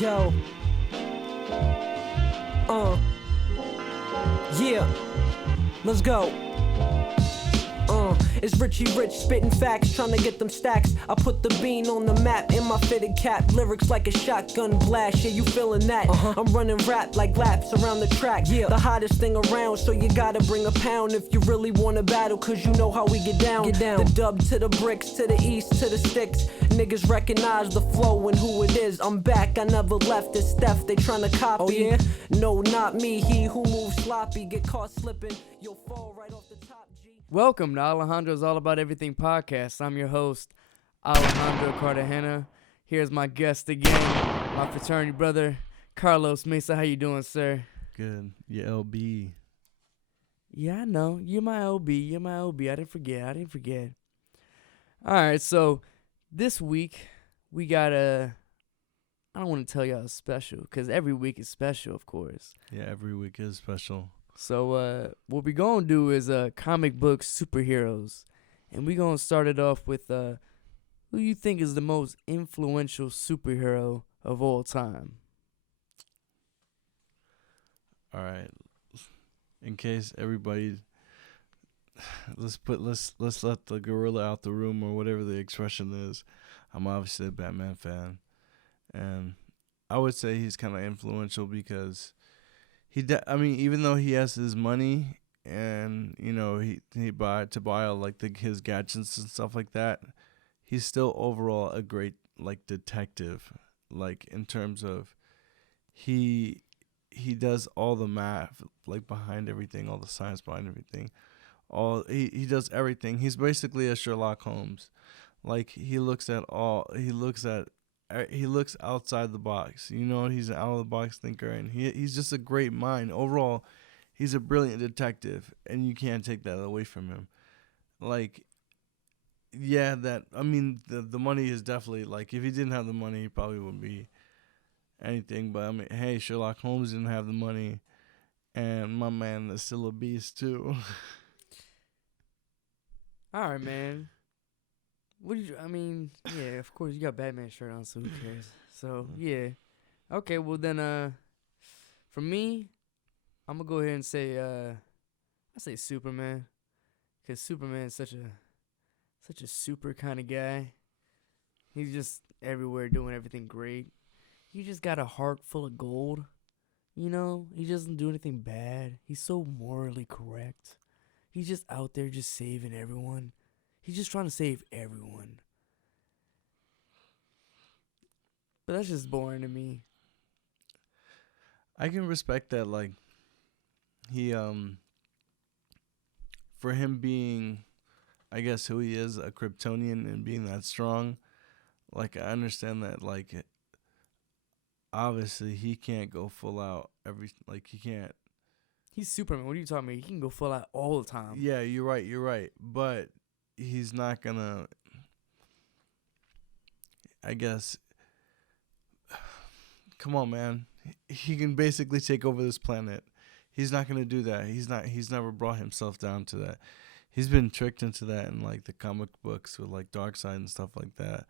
Yo. Yeah. Let's go. It's Richie Rich spitting facts, trying to get them stacks. I put the bean on the map in my fitted cap. Lyrics like a shotgun blast, yeah, you feeling that? I'm running rap like laps around the track. Yeah, the hottest thing around, so you gotta bring a pound if you really wanna battle, cause you know how we get down. The dub to the bricks, to the east, to the sticks. Niggas recognize the flow and who it is. I'm back, I never left. It's Steph, they tryna copy. Oh, yeah? No, not me. He who moves sloppy, get caught slipping, you'll fall right off the top, G. Welcome to Alejandros All About Everything podcast. I'm your host, Alejandro Cartagena. Here's my guest again, my fraternity brother, Carlos Mesa. How you doing, sir? Good. Your LB. Yeah, I know. You're my OB. You're my OB. I didn't forget. All right, so this week we got I don't want to tell y'all it's special, because every week is special, of course. Yeah, every week is special. So what we going to do is comic book superheroes. And we going to start it off with who you think is the most influential superhero of all time? All right. In case everybody let's let the gorilla out the room, or whatever the expression is. I'm obviously a Batman fan. And I would say he's kind of influential because even though he has his money and, you know, he buy all like his gadgets and stuff like that, he's still overall a great like detective. Like in terms of he does all the math like behind everything, all the science behind everything. He does everything. He's basically a Sherlock Holmes. Like he looks outside the box. You know, he's an out-of-the-box thinker, and he's just a great mind. Overall, he's a brilliant detective, and you can't take that away from him. Like, yeah, the money is definitely, like, if he didn't have the money, he probably wouldn't be anything. But, I mean, hey, Sherlock Holmes didn't have the money, and my man is still a beast, too. All right, man. Yeah, of course, you got Batman shirt on, so who cares? So, yeah. Okay, well then, for me, I'm going to go ahead and say, I say Superman. Because Superman's such a super kind of guy. He's just everywhere doing everything great. He just got a heart full of gold. You know, he doesn't do anything bad. He's so morally correct. He's just out there just saving everyone. He's just trying to save everyone. But that's just boring to me. I can respect that, like, he, for him being, I guess, who he is, a Kryptonian, and being that strong, like, I understand that, like, obviously, he can't go full out he can't. He's Superman. What are you talking about? He can go full out all the time. Yeah, you're right. But he's not gonna, I guess, come on, man. He can basically take over this planet. He's not gonna do that. He's never brought himself down to that. He's been tricked into that in like the comic books with like Darkseid and stuff like that.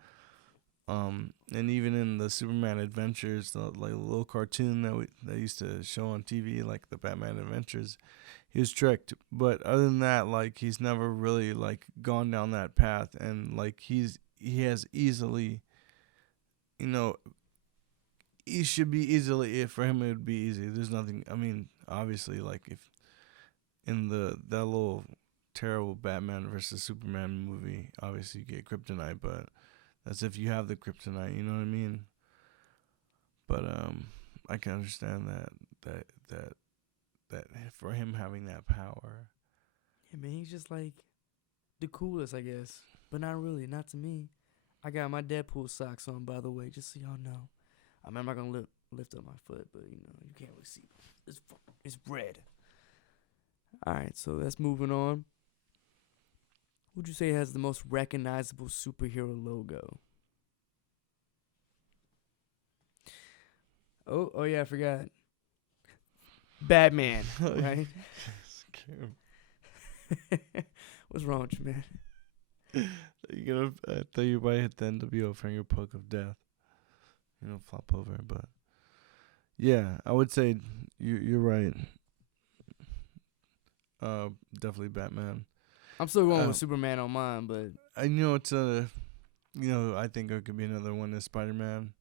And even in the Superman Adventures, the like little cartoon that they used to show on TV, like the Batman Adventures, he was tricked. But other than that, like he's never really like gone down that path, and like he has easily, you know, he should be easily, if for him it would be easy. There's nothing, I mean, obviously, like if in that little terrible Batman versus Superman movie, obviously you get kryptonite, but that's if you have the kryptonite, you know what I mean? But I can understand that for him having that power. Yeah, man, he's just like the coolest, I guess. But not really, not to me. I got my Deadpool socks on, by the way, just so y'all know. I mean, I'm not going to lift up my foot, but, you know, you can't really see. It's red. All right, so let's moving on. Who would you say has the most recognizable superhero logo? Oh yeah, I forgot. Batman, right? What's wrong with you, man? I thought you might hit the NWO finger poke of death. You know, flop over, but Yeah, I would say you're right. Definitely Batman. I'm still going Uh, with Superman on mine, but I I think it could be another one is Spider-Man.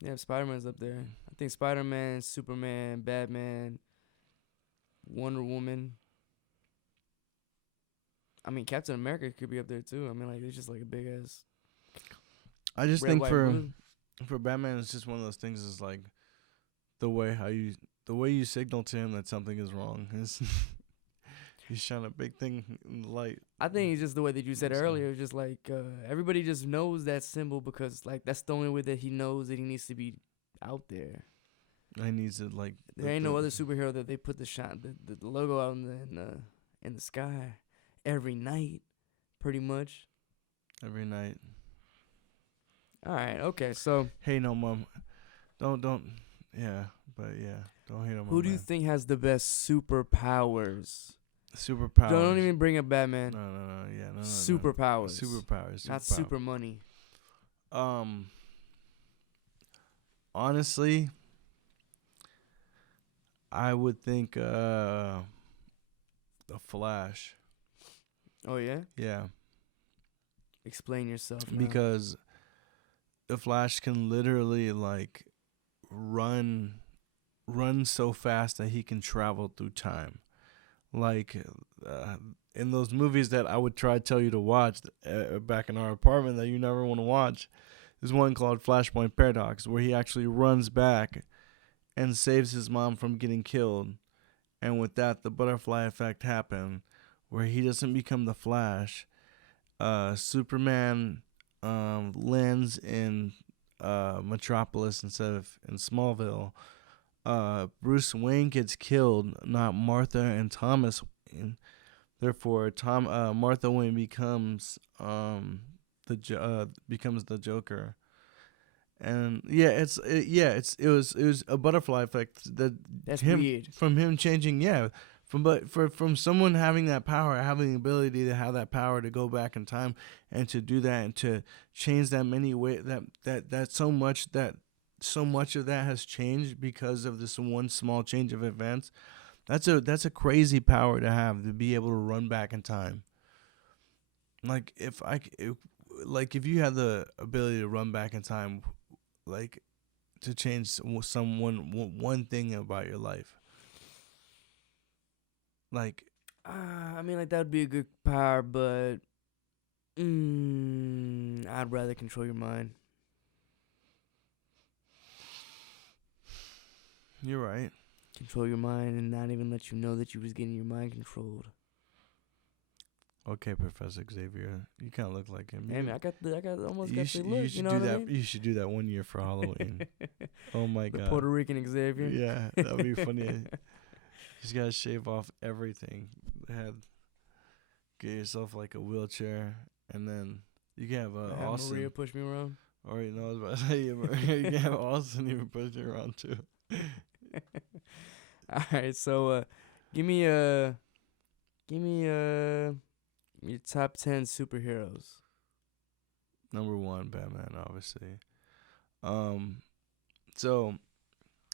yeah, Spider-Man's up there. I think Spider-Man, Superman, Batman, Wonder Woman. I mean, Captain America could be up there too. I mean, like it's just like a big ass I just red, think white, for blue. for Batman, it's just one of those things. Is like the way you signal to him that something is wrong. You shine a big thing in the light. I think it's just the way that you said So- earlier. Just like everybody just knows that symbol because like that's the only way that he knows that he needs to be out there. I need to like. There ain't no other superhero that they put the logo out in the sky every night, pretty much. every night. All right, okay. So Hey, no, mom. Don't. Yeah, but yeah, don't hate on my who do you man. think has the best superpowers? Superpowers. Don't even bring up Batman. No, yeah, no. Superpowers. Superpowers. Not super money. Honestly, I would think the Flash. Oh yeah. Yeah, Explain yourself. Now. because the Flash can literally like run so fast that he can travel through time. Like in those movies that I would try to tell you to watch back in our apartment that you never want to watch, there's one called Flashpoint Paradox where he actually runs back and saves his mom from getting killed. And with that, the butterfly effect happened where he doesn't become the Flash. Superman lands in Metropolis instead of in Smallville. Bruce Wayne gets killed, not Martha and Thomas Wayne. Therefore, Martha Wayne becomes becomes the Joker. And yeah, it was a butterfly effect that That's him weird. from him changing. Yeah, from someone having that power, having the ability to have that power to go back in time and to do that and to change that many way that so much of that has changed because of this one small change of events. That's a crazy power to have, to be able to run back in time. Like if you had the ability to run back in time, like to change one thing about your life, like I mean, like that would be a good power, but I'd rather control your mind. you're right. Control your mind and not even let you know that you was getting your mind controlled. Okay, Professor Xavier, you kind of look like him. Hey man, I got almost You got the should, look. you should You know do what I that. mean? You should do that one year for Halloween. Oh my The god, Puerto Rican Xavier. yeah, that'd be funny. You just gotta shave off everything. Get yourself like a wheelchair, and then you can have Have Austin. Maria push me around. Or you know, I was about to say you can have Austin even push you around too. All right, so give me your top 10 superheroes. Number one, Batman, obviously. So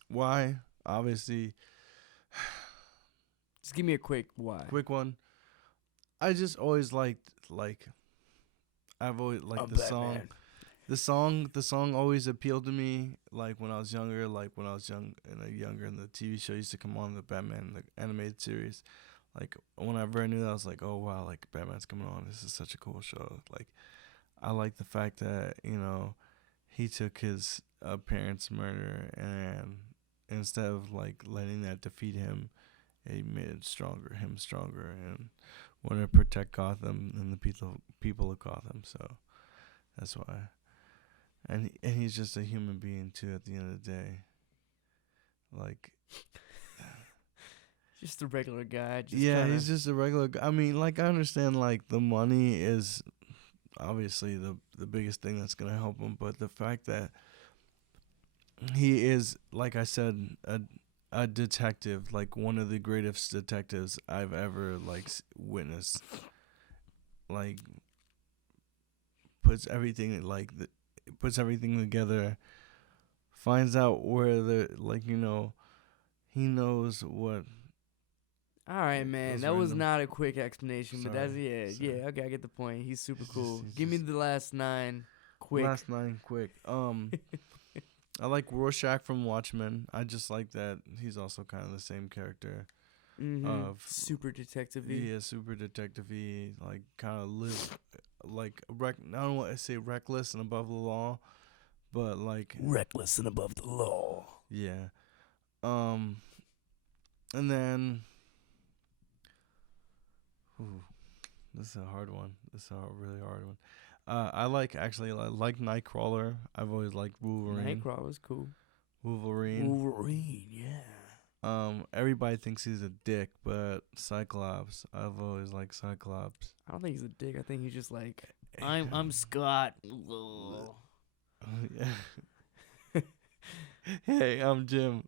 why? Obviously, Just give me a quick why. quick one. I just always liked I've always liked the song. Batman. The song always appealed to me. Like when I was younger, younger, and the TV show used to come on, the Batman, the animated series. Like whenever I knew that, I was like, oh wow, like Batman's coming on. This is such a cool show. Like I like the fact that he took his parents' murder and instead of like letting that defeat him, he made him stronger, and wanted to protect Gotham and the people of Gotham. So that's why. And he's just a human being too. At the end of the day, like Just a regular guy. Just he's just a regular guy. I mean, like I understand, like the money is obviously the biggest thing that's gonna help him, but the fact that he is, like I said, a detective, like one of the greatest detectives I've ever witnessed. Like puts everything together finds out where the he knows what. All right, man. That was random. not a quick explanation, but that's Sorry. yeah. Okay, I get the point. He's super He's cool. just- Give me the last 9, quick. Last 9 quick. I like Rorschach from Watchmen. I just like that he's also kind of the same character. Of Super detective-y. He is super detective-y, like kind of live like I don't want to say reckless and above the law, but like Reckless and above the law. yeah. And then this is a hard one. This is a really hard one. I like Nightcrawler. I've always liked Wolverine. Nightcrawler's cool. Wolverine, yeah. Everybody thinks he's a dick, but Cyclops, I've always liked Cyclops. I don't think he's a dick. I think he's just like, I'm Scott. Hey, I'm Jim.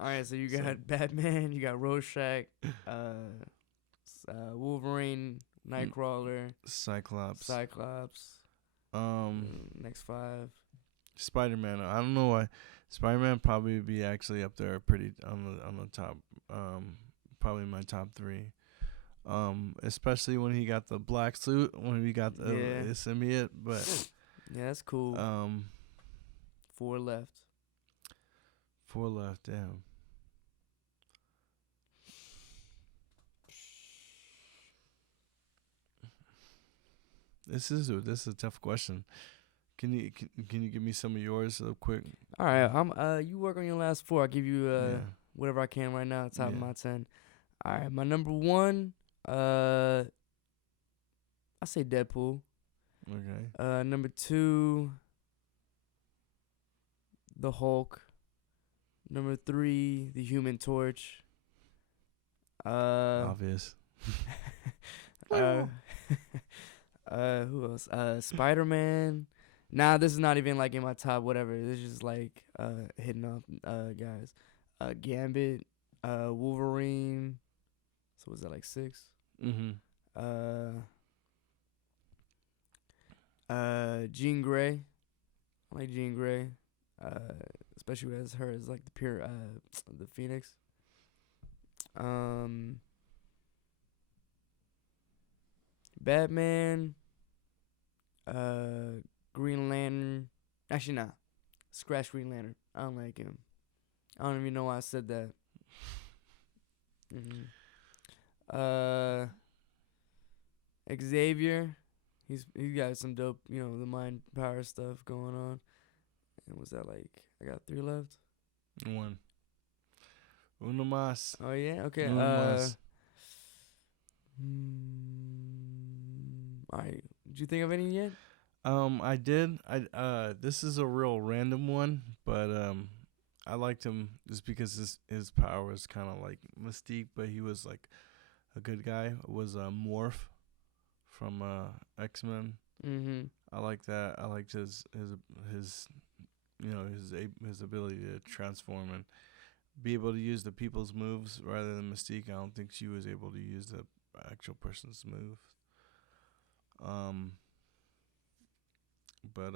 All right, so you got Batman, you got Rorschach, Wolverine, Nightcrawler, Cyclops. Next 5. Spider-Man. I don't know why. Spider-Man probably would be actually up there pretty on the top. Probably my top 3. Especially when he got the black suit, when we got the symbiote. But yeah, that's cool. 4 left. 4 left. Damn. This is a tough question. Can you give me some of yours real quick? All right, you work on your last 4. I'll give you whatever I can right now, top of my 10. All right, my number 1, I say Deadpool. Okay. Number 2, the Hulk. Number 3, the Human Torch. Obvious. Who else? Spider-Man. Nah, this is not even like in my top whatever. This is just like hitting off guys. Gambit, Wolverine. So was that like 6? Mm-hmm. Jean Grey. I like Jean Grey. Especially as her as like the pure the Phoenix. Batman. Green Lantern. Actually, nah. Scratch Green Lantern. I don't like him. I don't even know why I said that. Xavier. He got some dope, the mind power stuff going on. And was that like, I got 3 left? 1. Uno más. Oh, yeah? Okay. Uno más. All right. Did you think of any yet? I did. This is a real random one, but I liked him just because his power was kind of like Mystique, but he was like a good guy. It was Morph from X-Men. Mm-hmm. I like that. I liked his his ability to transform and be able to use the people's moves rather than Mystique. I don't think she was able to use the actual person's moves. But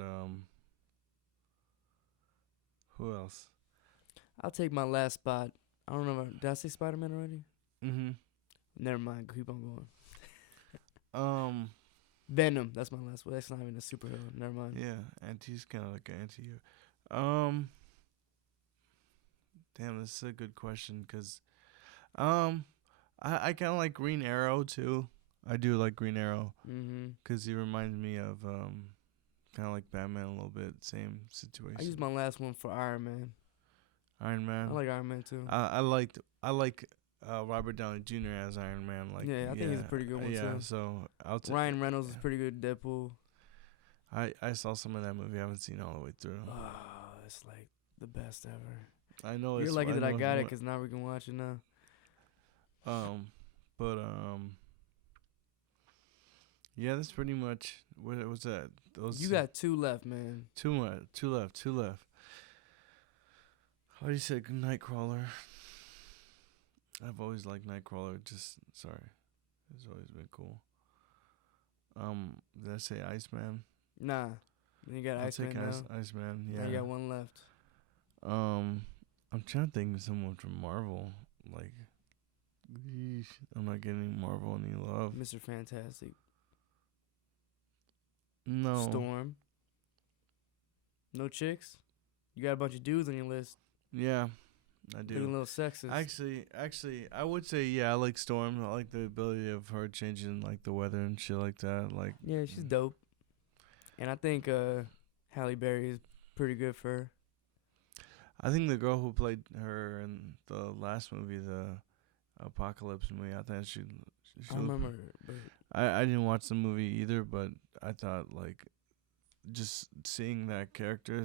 who else? I'll take my last spot. I don't know. Did I say Spider-Man already? Mm-hmm. Never mind. Keep on going. Venom. That's my last one. That's not even a superhero. Never mind. Yeah, he's kind of like an anti-hero. Damn, this is a good question because, I kind of like Green Arrow too. I do like Green Arrow because he reminds me of kind of like Batman a little bit. Same situation. I used my last one for Iron Man. Iron Man. I like Iron Man too. I like Robert Downey Jr. as Iron Man. Like, I think he's a pretty good one too. Yeah, so Ryan Reynolds is pretty good. Deadpool. I saw some of that movie. I haven't seen it all the way through. Oh, it's like the best ever. I know. You're lucky that I got it because now we can watch it now. Yeah, that's pretty much what was that. You got 2 left, man. Two left. How do you say Nightcrawler? I've always liked Nightcrawler. It's always been cool. Did I say Iceman? Nah. Then you got I'll Iceman take now. Iceman. Yeah. Now you got 1 left. I'm trying to think of someone from Marvel. Like, yeesh, I'm not getting Marvel any love. Mr. Fantastic, No. Storm. No chicks. You got a bunch of dudes on your list. Yeah, I Looking a do. little sexist. Actually, I would say yeah. I like Storm. I like the ability of her changing like the weather and shit like that. Like, Yeah, she's dope. And I think Halle Berry is pretty good for her. I think the girl who played her in the last movie, the Apocalypse movie, I think she I remember her, but I didn't watch the movie either, but I thought like just seeing that character,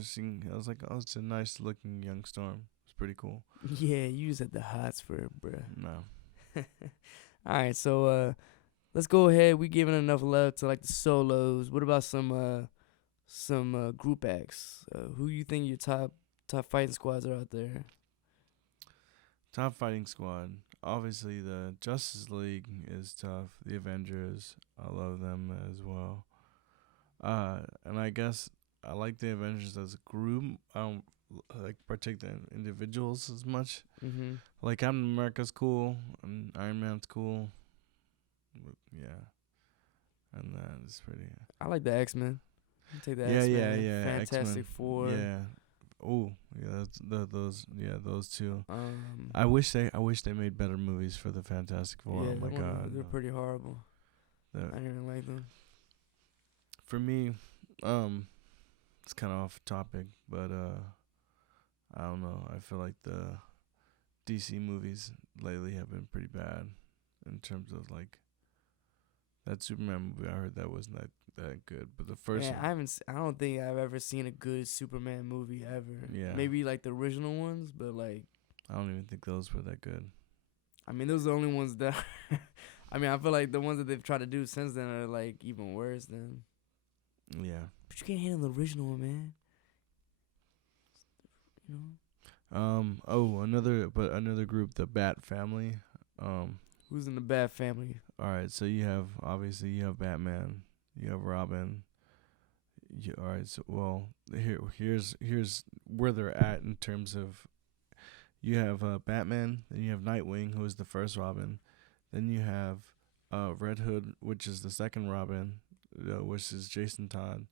I was like, oh, it's a nice looking young Storm. It's pretty cool. yeah, you just had the hots for it, bruh. No. All right, so let's go ahead. We giving enough love to like the solos. What about some group acts? Who you think your top fighting squads are out there? Top fighting squad. Obviously, the Justice League is tough. The Avengers, I love them as well. And I guess I like the Avengers as a group. I don't like particular individuals as much. Mm-hmm. Like Captain America's cool and Iron Man's cool. But yeah, and that is pretty. I like the X-Men. Take the Yeah, X-Men. yeah. Fantastic X-Men. Four. Yeah. Oh, yeah. Those two. Um, I wish they made better movies for the Fantastic Four. yeah, Oh my god. they're pretty horrible. The- I didn't even like them. for me, it's kind of off topic, but I don't know. I feel like the DC movies lately have been pretty bad in terms of like that Superman movie. I heard that wasn't that good, but the first Yeah, one, I don't think I've ever seen a good Superman movie ever. Yeah. Maybe like the original ones, but like, I don't even think those were that good. I mean, those are the only ones that. I mean, I feel like the ones that they've tried to do since then are like even worse than. Yeah. But you can't hate on the original one, man. You know. Another group, the Bat Family. Who's in the Bat Family? All right, so you have Batman, you have Robin. All right, so here's where they're at in terms of you have Batman, then you have Nightwing, who is the first Robin, then you have Red Hood, which is the second Robin, which is Jason Todd.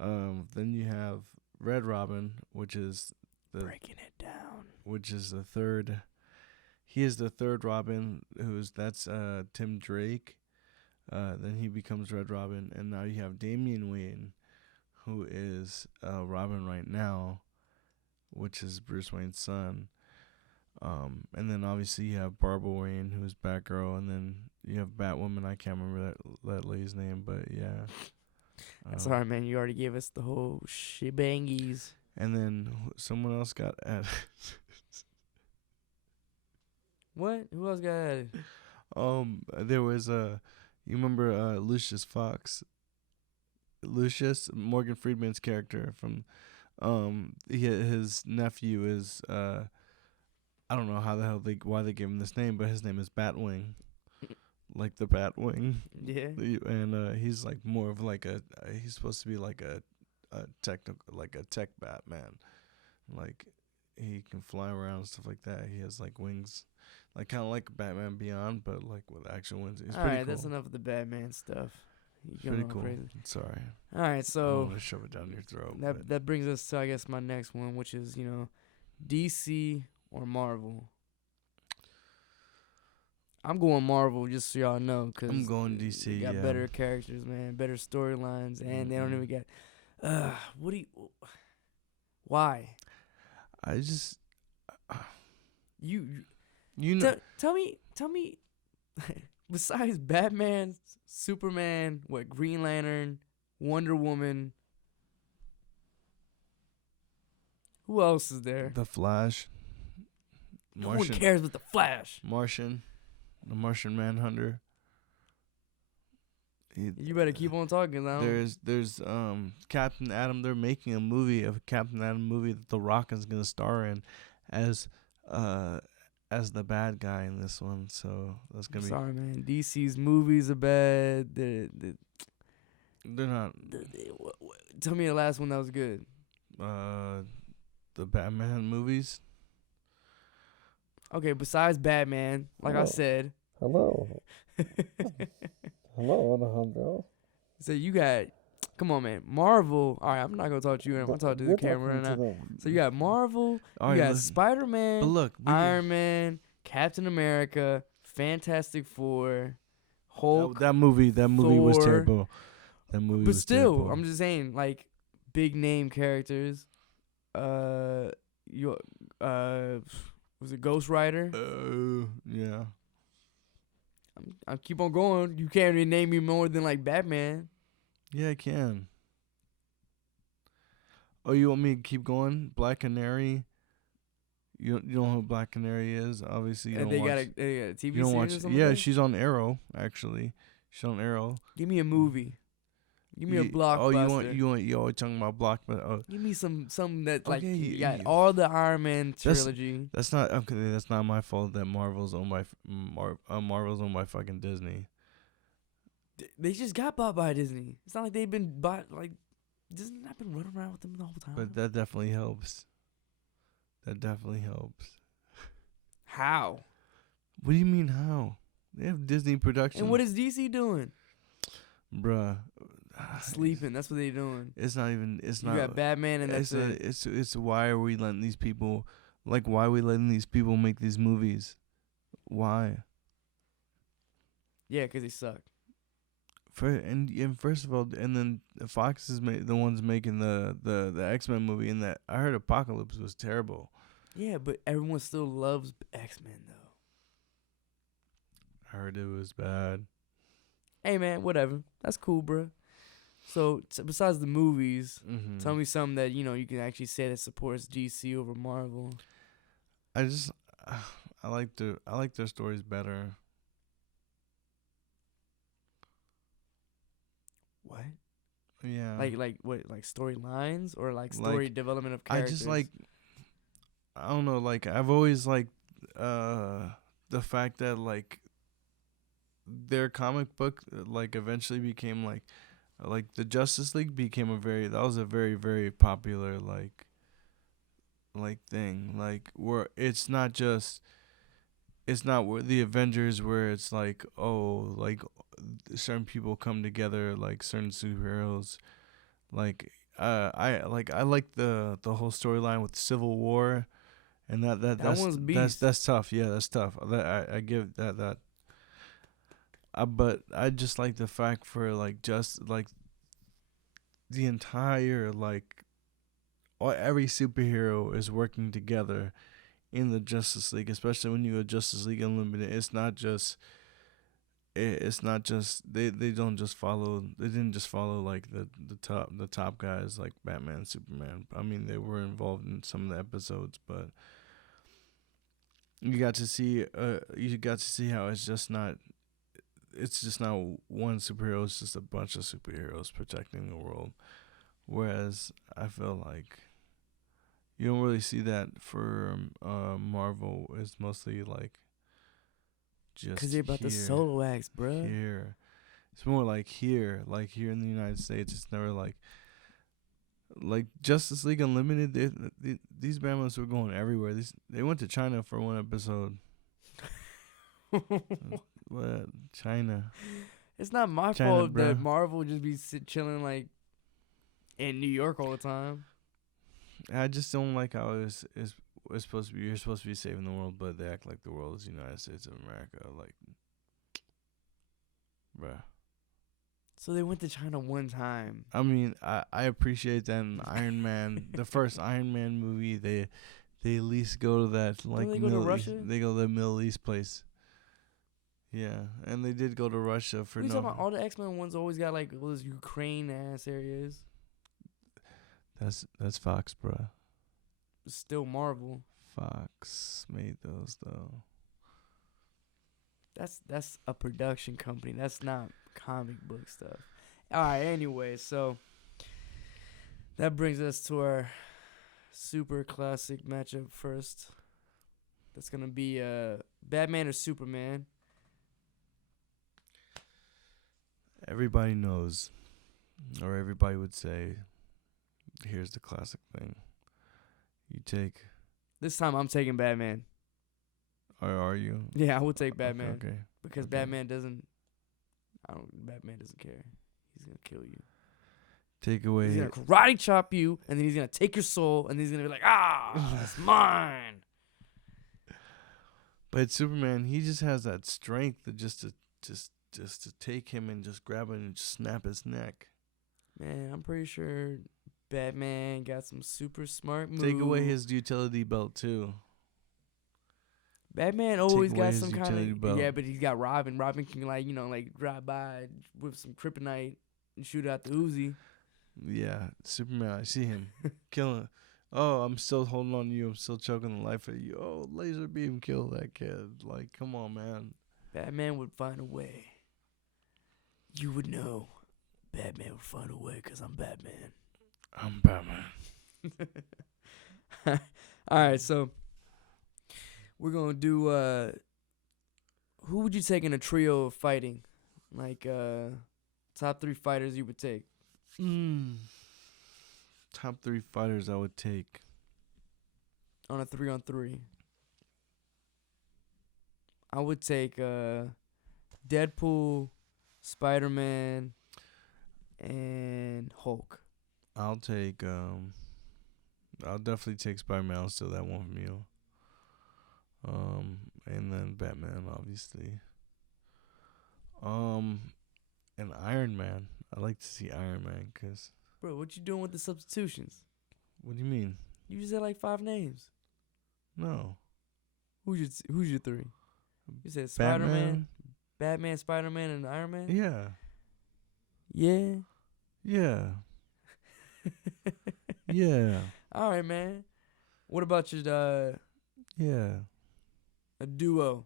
Then you have Red Robin, which is Breaking it down. which is the third. He is the third Robin, that's Tim Drake. Then he becomes Red Robin, and now you have Damian Wayne, who is Robin right now, which is Bruce Wayne's son. And then obviously you have Barbara Wayne, who's Batgirl, and then you have Batwoman. I can't remember that lady's name, but yeah. That's alright, man. You already gave us the whole shebangies. And then someone else got added. What? Who else got added? There was you remember Lucius Fox? Lucius, Morgan Freeman's character from his nephew is I don't know how the hell why they gave him this name, but his name is Batwing. Like the Batwing. Yeah. And he's like more of like he's supposed to be like a tech Batman. Like he can fly around and stuff like that. He has like wings. Like kind of like Batman Beyond, but like with actual wings. It's pretty Alright, cool. that's enough of the Batman stuff. It's pretty cool. Sorry. Alright, I don't so want to shove it down your throat. that brings us to, I guess, my next one, which is, DC or Marvel. I'm going Marvel, just so y'all know, because I'm going DC. They got yeah. better characters, man, better storylines, and they don't even get. Why? I just You know tell me. Besides Batman, Superman, Green Lantern, Wonder Woman, who else is there? the Flash. No one cares about the Flash. The Martian Manhunter. You better keep on talking now. There's Captain Atom. They're making a movie of Captain Atom movie that The Rock is gonna star in, as the bad guy in this one. So that's gonna be. Sorry, man. DC's movies are bad. They're They're not. tell me the last one that was good. The the Batman movies. Okay, besides Batman, like I said, Hello. Hello, Alejandro. so you got, come on, man, Marvel. All right, I'm not gonna talk to you. I'm gonna talk to the camera right now. So you got Marvel, All you right, got listen. Spider-Man, But look, Iron Man, Captain America, Fantastic Four, Hulk. that movie was Thor. terrible. That movie But was still, terrible. I'm just saying, like, big name characters. You was it Ghost Rider? Yeah. I keep on going. You can't really name me more than like Batman. Yeah, I can. Oh, you want me to keep going? Black Canary. You don't know who Black Canary is? Obviously, you And don't watch. they got a TV You don't series watch. or something. Yeah, like that? she's on Arrow. Actually, she's on Arrow. Give me a movie. Give me a Oh, blockbuster. you always talking about blockbuster? Oh, Give me something that like Okay, you got you- all the Iron Man That's- trilogy. that's not okay. That's not my fault that Marvel's owned by Marvel's owned by fucking Disney. They just got bought by Disney. It's not like they've been bought like Disney not been running around with them the whole time. But that definitely helps. That definitely helps. How? What do you mean how? They have Disney Productions. And what is DC doing? Bruh. Sleeping. That's what they doing. It's not even. It's You not. got Batman and that's it. It's why are we letting these people, like why are we letting these people make these movies? Why? Yeah, 'cause they suck. And first of all, and then Fox is the ones making the X-Men movie, and that I heard Apocalypse was terrible. Yeah, but everyone still loves X-Men though. I heard it was bad. Hey man, whatever. That's cool, bro. So besides the movies, Mm-hmm. tell me something that you can actually say that supports DC over Marvel. I like their stories better. What? Yeah. Like what? Like storylines or like story Like, development of I characters? just like, I don't know, like I've always liked the fact that like their comic book like eventually became like the Justice League became that was a very, very popular like thing, like where it's not where the Avengers where it's like, oh, like certain people come together, like certain superheroes, like I like the whole storyline with Civil War, and that's one's beast. that's tough. Yeah, that's tough. I give that. But I just like the fact for like just like the entire like every superhero is working together in the Justice League, especially when you go Justice League Unlimited. It's not just they didn't just follow like the top guys like Batman, Superman. I mean, they were involved in some of the episodes, but you got to see how it's just not one superhero, it's just a bunch of superheroes protecting the world. Whereas I feel like you don't really see that for Marvel. It's mostly like just because they're about the solo acts, bruh. here. It's more like here in the United States. It's never like Justice League Unlimited. These Bama's were going everywhere. They went to China for one episode. What? China? It's not my China, fault that bruh. Marvel just be chilling like in New York all the time. I just don't like how it's supposed to be. You're supposed to be saving the world, but they act like the world is the United States of America. Like, bruh. So they went to China one time. I mean, I appreciate that in Iron Man, the first Iron Man movie. They at least go to that like they go to Middle Russia? East. They go to the Middle East place. Yeah, and they did go to Russia for What are you no. talking about? All the X-Men ones always got like those Ukraine ass areas. That's Fox, bruh. It's still Marvel. Fox made those though. That's a production company. That's not comic book stuff. All right. Anyway, so that brings us to our super classic matchup first. That's gonna be Batman or Superman. Everybody knows, or everybody would say, here's the classic thing. You take. This time I'm taking Batman. Or are you? Yeah, I would take Batman. Okay. Because Okay. Batman doesn't care. He's gonna kill you. Take away. He's gonna karate chop you, and then he's gonna take your soul, and he's gonna be like, it's mine. But Superman, he just has that strength to just to take him and just grab him and just snap his neck. Man, I'm pretty sure Batman got some super smart moves. Take away his utility belt too. Batman always away got his some utility kind of belt. Yeah, but he's got Robin. Robin can drive by with some kryptonite and shoot out the Uzi. Yeah, Superman. I see him killing. Oh, I'm still holding on to you. I'm still choking the life out of you. Oh, laser beam, kill that kid. Like, come on, man. Batman would find a way. You would know. Batman would find a way because I'm Batman. I'm Batman. All right, so we're going to do, who would you take in a trio of fighting? Like, top 3 fighters you would take. Top 3 fighters I would take. On a 3-on-3. I would take, Deadpool, Spider-Man, and Hulk. I'll take, I'll definitely take Spider-Man. I'll steal that one from you. And then Batman, obviously. And Iron Man. I like to see Iron Man, cause. Bro, what you doing with the substitutions? What do you mean? You just said like 5 names. No. Who's your 3? You said Spider-Man, Batman, Spider-Man, and Iron Man? Yeah. Yeah. Yeah. Yeah. All right, man. What about your Yeah. a duo?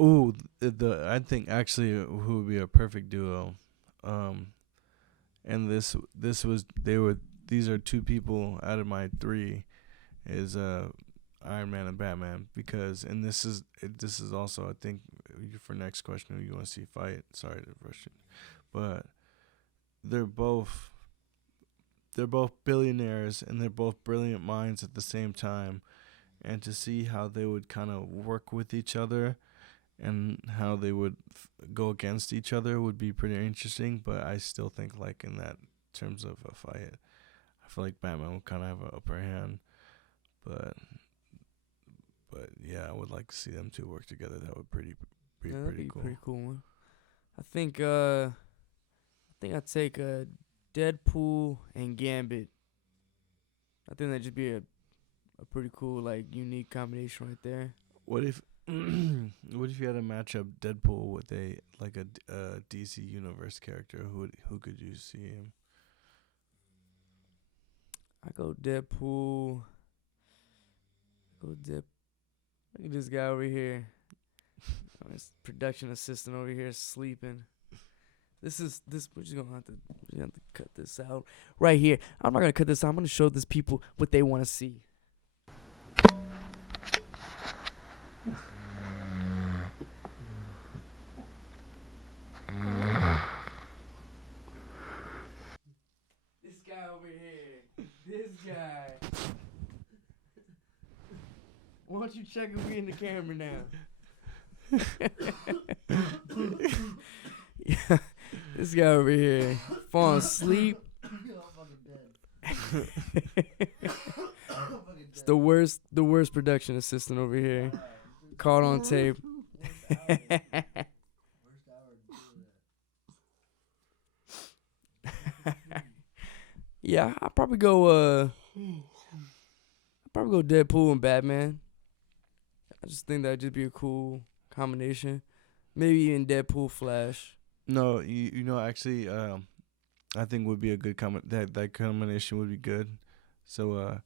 Ooh, I think actually who would be a perfect duo. And these are 2 people out of my 3 is Iron Man and Batman, because this is also, I think, for next question, who you want to see fight. Sorry to rush it, but they're both billionaires and they're both brilliant minds at the same time, and to see how they would kind of work with each other and how they would go against each other would be pretty interesting. But I still think, like, in that terms of a fight, I feel like Batman would kind of have an upper hand. But yeah, I would like to see them 2 work together. That would be pretty cool. Pretty cool one. I think I'd take Deadpool and Gambit. I think that'd just be a pretty cool, like, unique combination right there. What if you had to match up Deadpool with a DC Universe character? Who could you see him? I go Deadpool. Look at this guy over here. This production assistant over here sleeping. We're just gonna have to cut this out right here. I'm not gonna cut this out. I'm gonna show these people what they want to see. This guy over here. This guy. Why don't you check if we in the camera now? Yeah, this guy over here falling asleep. It's the worst production assistant over here. Caught on tape. Yeah, I'll probably go Deadpool and Batman. I just think that'd just be a cool combination. Maybe even Deadpool Flash. No, you know, actually, I think would be a good that combination would be good. So,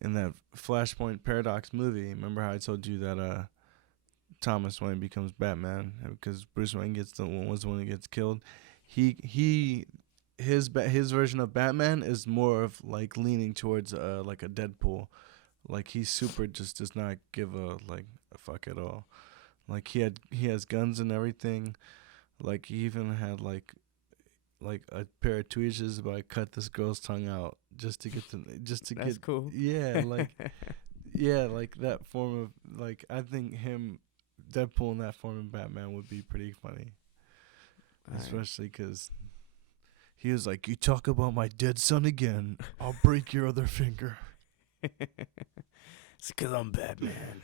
in that Flashpoint Paradox movie, remember how I told you that Thomas Wayne becomes Batman because Bruce Wayne was the one that gets killed. His version of Batman is more of like leaning towards like a Deadpool. Like he super just does not give a fuck at all. Like he has guns and everything. Like he even had like a pair of tweezers, but I cut this girl's tongue out just to get That's cool. Yeah, like yeah, like that form of like I think him Deadpool in that form of Batman would be pretty funny, especially 'cause he was like, "You talk about my dead son again, I'll break your other finger." It's 'cause I'm Batman.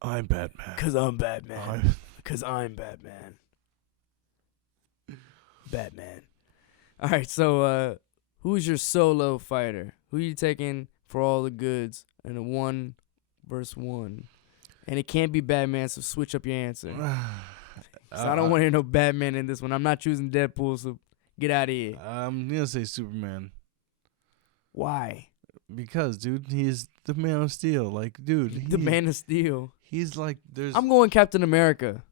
I'm Batman. 'Cause I'm Batman. 'Cause I'm Batman. Batman. All right, so who's your solo fighter? Who you taking for all the goods in a 1-versus-1? And it can't be Batman, so switch up your answer. So I don't want to hear no Batman in this one. I'm not choosing Deadpool, so get out of here. I'm gonna say Superman. Why? Because, dude, he's the Man of Steel. Like, dude, The Man of Steel. He's like, there's. I'm going Captain America.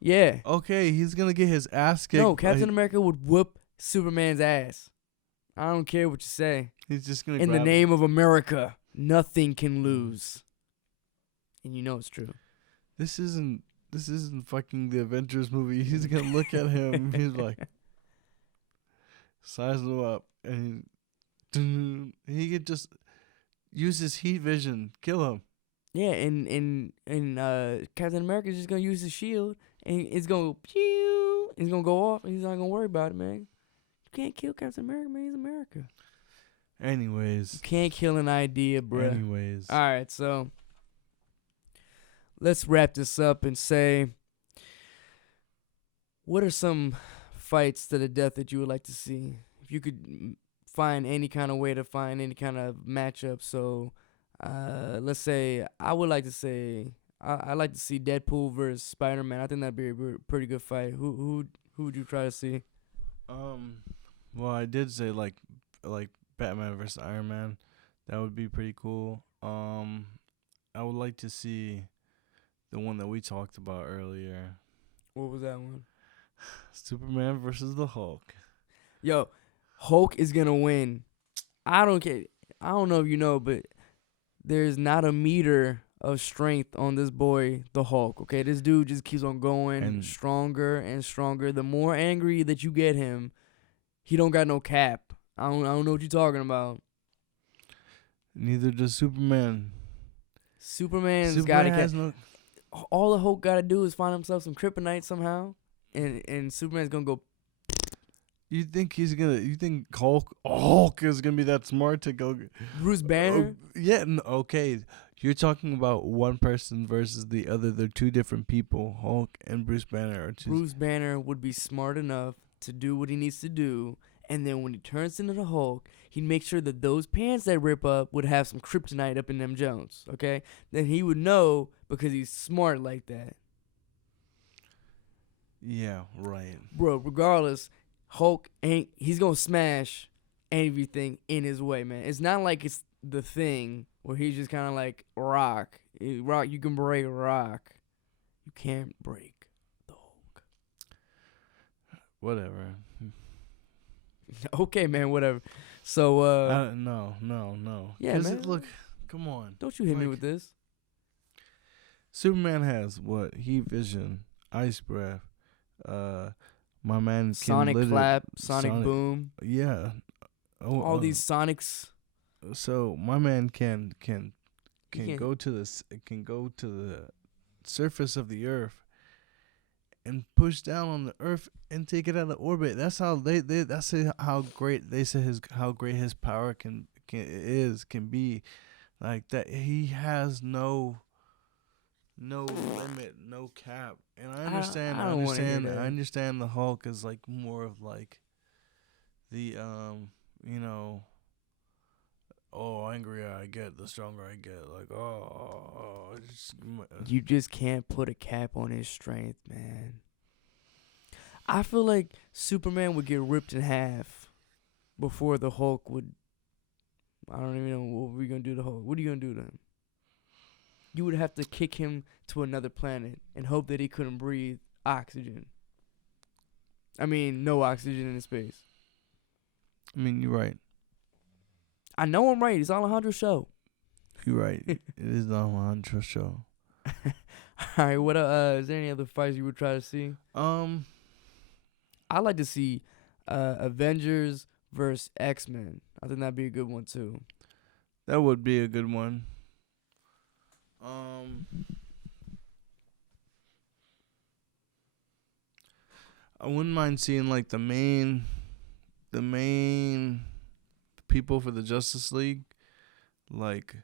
Yeah. Okay, he's gonna get his ass kicked. No, Captain America would whoop Superman's ass. I don't care what you say. He's just gonna. In the name of America, nothing can lose. And you know it's true. This isn't fucking the Avengers movie. He's gonna look at him. He's like, size him up, and he could just use his heat vision, kill him. Yeah, and Captain America's just gonna use his shield, and it's gonna go pew. It's gonna go off, and he's not gonna worry about it, man. You can't kill Captain America, man. He's America. Anyways. You can't kill an idea, bruh. Anyways. All right, so let's wrap this up and say, what are some fights to the death that you would like to see? If you could find any kind of way to find any kind of matchup, so let's say I would like to say I'd like to see Deadpool versus Spider-Man. I think that'd be a pretty good fight. Who would you try to see? Well, I did say like Batman versus Iron Man. That would be pretty cool. I would like to see the one that we talked about earlier. What was that one? Superman versus the Hulk. Yo, Hulk is gonna win. I don't care. I don't know if you know, but there's not a meter of strength on this boy, the Hulk. Okay, this dude just keeps on going And stronger and stronger. The more angry that you get him, he don't got no cap. I don't know what you're talking about. Neither does Superman. Superman's Superman got has to. no. All the Hulk got to do is find himself some kryptonite somehow, and Superman's gonna go. You think Hulk is gonna be that smart to go? Bruce Banner. Yeah. Okay. You're talking about one person versus the other. They're two different people. Hulk and Bruce Banner are two. Bruce Banner would be smart enough to do what he needs to do, and then when he turns into the Hulk, he'd make sure that those pants that rip up would have some kryptonite up in them Jones. Okay, then he would know because he's smart like that. Yeah. Right. Bro, regardless, Hulk he's gonna smash everything in his way, man. It's not like it's the Thing where he's just kind of like rock. Rock, you can break rock. You can't break the Hulk. Whatever. Okay, man, whatever. So, no. Yeah, 'Cause man. Look, come on. Don't you hit me Like, with this. Superman has what? Heat vision, ice breath. My man can Sonic clap, Sonic boom. Yeah. Oh, All these Sonics. So my man can can- go to the surface of the earth and push down on the earth and take it out of orbit. That's how that's how great they say how great his power can be. Like that, he has no limit, no cap. And I understand. I don't wanna hear that. I understand the Hulk is like more of like the oh, angrier I get, the stronger I get. Like, You just can't put a cap on his strength, man. I feel like Superman would get ripped in half before the Hulk would. I don't even know what we're going to do to Hulk. What are you going to do to him? You would have to kick him to another planet and hope that he couldn't breathe oxygen. I mean, no oxygen in space. I mean, you're right. I know I'm right. It's Alejandro's show. You're right. It is the Alejandro show. All right, what is there any other fights you would try to see? I'd like to see Avengers versus X-Men. I think that'd be a good one too. That would be a good one. I wouldn't mind seeing like the main people for the Justice League, like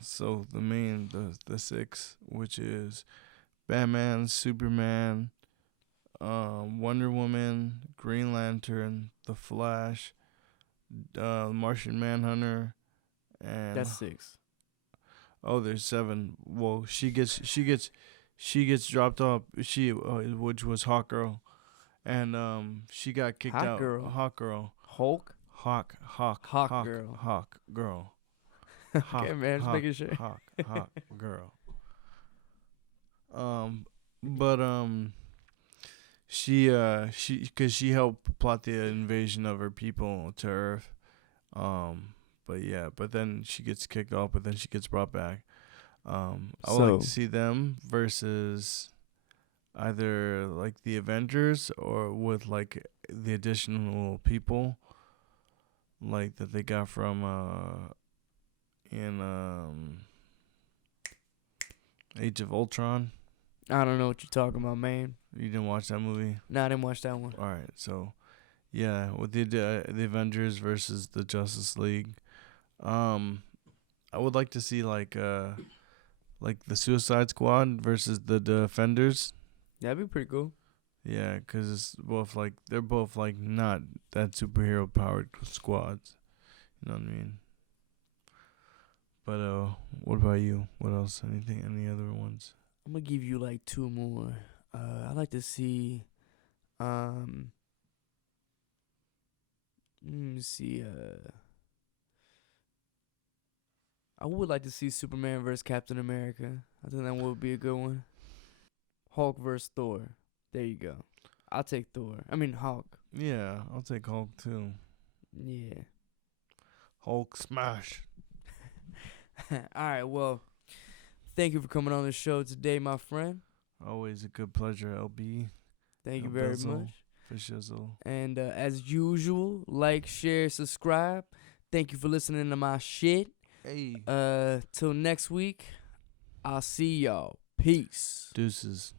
so the six, which is Batman, Superman, Wonder Woman, Green Lantern, The Flash, Martian Manhunter, and That's 6. oh, there's 7. Well, she gets dropped off. Which was Hawkgirl, and she got kicked Hot out. Girl. Hawkgirl. Hulk. Hawk Girl. Hawk girl. Okay, man, just making sure. Hawk girl. But she helped plot the invasion of her people to Earth. But then she gets kicked off, but then she gets brought back. I would like to see them versus either like the Avengers or with like the additional people like that they got from in Age of Ultron. I don't know what you're talking about, man. You didn't watch that movie? No, I didn't watch that one. All right, so yeah, with the Avengers versus the Justice League, I would like to see like the Suicide Squad versus the Defenders. That'd be pretty cool. Yeah, 'cause it's both like they're both like not that superhero powered squads. You know what I mean? But what about you? What else? Anything? Any other ones? I'm gonna give you like 2 more. I'd like to see, let me see. I would like to see Superman versus Captain America. I think that would be a good one. Hulk versus Thor. There you go. I'll take Thor. I mean Hulk. Yeah, I'll take Hulk too. Yeah. Hulk smash. All right. Well, thank you for coming on the show today, my friend. Always a good pleasure, LB. Thank you very Bezel, much. For shizzle. And as usual, like, share, subscribe. Thank you for listening to my shit. Hey. Till next week, I'll see y'all. Peace. Deuces.